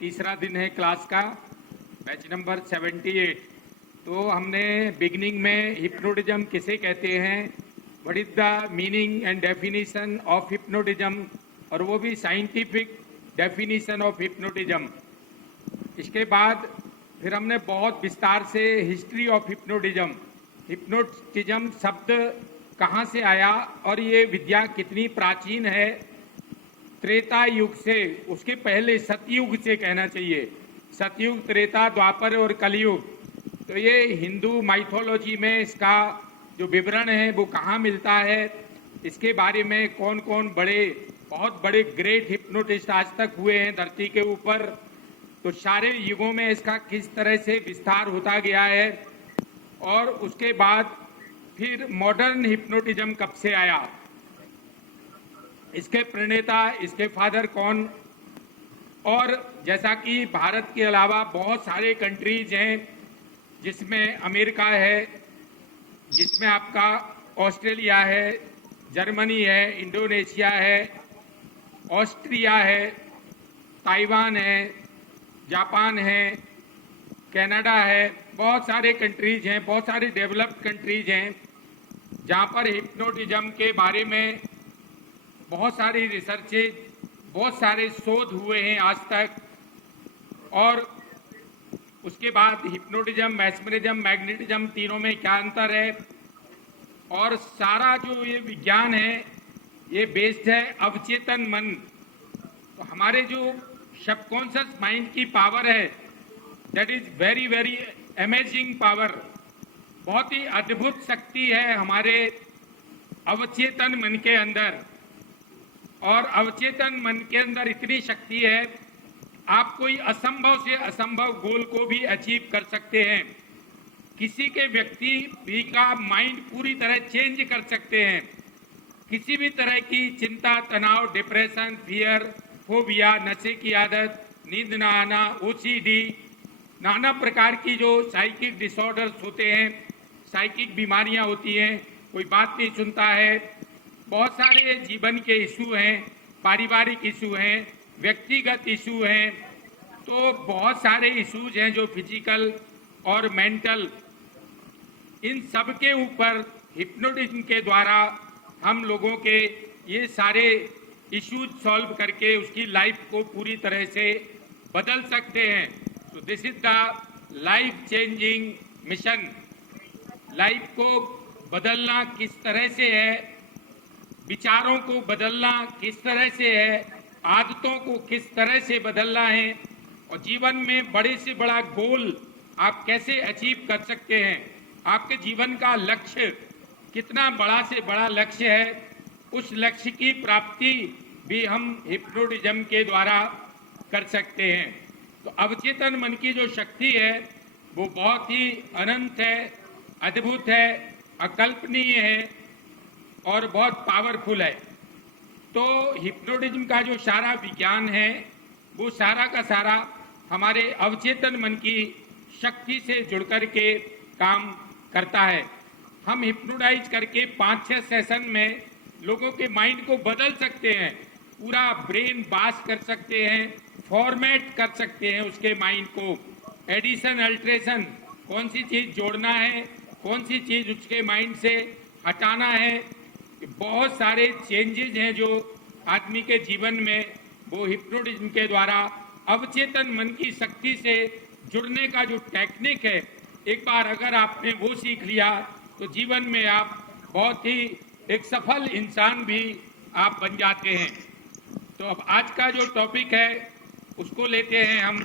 तीसरा दिन है क्लास का, बैच नंबर 78। तो हमने बिगनिंग में हिप्नोटिज्म किसे कहते हैं, what is the meaning and definition of hypnotism, और वो भी साइंटिफिक डेफिनेशन ऑफ हिप्नोटिज्म। इसके बाद फिर हमने बहुत विस्तार से हिस्ट्री ऑफ हिप्नोटिज्म, हिप्नोटिज्म शब्द कहाँ से आया और ये विद्या कितनी प्राचीन है, त्रेता युग से, उसके पहले सतयुग से कहना चाहिए, सतयुग, त्रेता, द्वापर और कलयुग। तो ये हिंदू माइथोलॉजी में इसका जो विवरण है वो कहाँ मिलता है, इसके बारे में कौन कौन बहुत बड़े ग्रेट हिप्नोटिस्ट आज तक हुए हैं धरती के ऊपर, तो सारे युगों में इसका किस तरह से विस्तार होता गया है, और उसके बाद फिर मॉडर्न हिप्नोटिज्म कब से आया, इसके प्रणेता, इसके फादर कौन। और जैसा कि भारत के अलावा बहुत सारे कंट्रीज हैं, जिसमें अमेरिका है, जिसमें आपका ऑस्ट्रेलिया है, जर्मनी है, इंडोनेशिया है, ऑस्ट्रिया है, ताइवान है, जापान है, कनाडा है, बहुत सारे कंट्रीज हैं, बहुत सारे डेवलप्ड कंट्रीज हैं जहाँ पर हिप्नोटिज्म के बारे में बहुत सारी रिसर्चेज, बहुत सारे शोध हुए हैं आज तक। और उसके बाद हिप्नोटिज्म, मैस्मरिज्म, मैग्नेटिज्म, तीनों में क्या अंतर है, और सारा जो ये विज्ञान है ये बेस्ड है अवचेतन मन। तो हमारे जो सबकॉन्शियस माइंड की पावर है, that is very very amazing power, बहुत ही अद्भुत शक्ति है हमारे अवचेतन मन के अंदर। और अवचेतन मन के अंदर इतनी शक्ति है, आप कोई असंभव से असंभव गोल को भी अचीव कर सकते हैं, किसी के व्यक्ति भी का माइंड पूरी तरह चेंज कर सकते हैं, किसी भी तरह की चिंता, तनाव, डिप्रेशन, फियर, फोबिया, नशे की आदत, नींद ना आना, ओसीडी, नाना प्रकार की जो साइकिक डिसऑर्डर्स होते हैं, साइकिक बीमारियां होती हैं, कोई बात नहीं सुनता है, बहुत सारे जीवन के इशू हैं, पारिवारिक इशू हैं, व्यक्तिगत इशू हैं, तो बहुत सारे इशूज हैं जो फिजिकल और मेंटल, इन सब के ऊपर हिप्नोटिज्म के द्वारा हम लोगों के ये सारे इश्यूज सॉल्व करके उसकी लाइफ को पूरी तरह से बदल सकते हैं। तो this is the life changing mission. Life को बदलना किस तरह से है, विचारों को बदलना किस तरह से है, आदतों को किस तरह से बदलना है, और जीवन में बड़े से बड़ा गोल आप कैसे अचीव कर सकते हैं, आपके जीवन का लक्ष्य कितना बड़ा से बड़ा लक्ष्य है, उस लक्ष्य की प्राप्ति भी हम हिप्नोटिज्म के द्वारा कर सकते हैं। तो अवचेतन मन की जो शक्ति है वो बहुत ही अनंत है, अद्भुत है, अकल्पनीय है और बहुत पावरफुल है। तो हिप्नोटिज्म का जो सारा विज्ञान है वो सारा का सारा हमारे अवचेतन मन की शक्ति से जुड़कर के काम करता है। हम हिप्नोटाइज करके 5-6 सेशन में लोगों के माइंड को बदल सकते हैं, पूरा ब्रेन वाश कर सकते हैं, फॉर्मेट कर सकते हैं उसके माइंड को, एडिशन, अल्ट्रेशन, कौन सी चीज जोड़ना है, कौन सी चीज उसके माइंड से हटाना है, बहुत सारे चेंजेस हैं जो आदमी के जीवन में वो हिप्नोटिज्म के द्वारा अवचेतन मन की शक्ति से जुड़ने का जो टेक्निक है, एक बार अगर आपने वो सीख लिया तो जीवन में आप बहुत ही एक सफल इंसान भी आप बन जाते हैं। तो अब आज का जो टॉपिक है उसको लेते हैं हम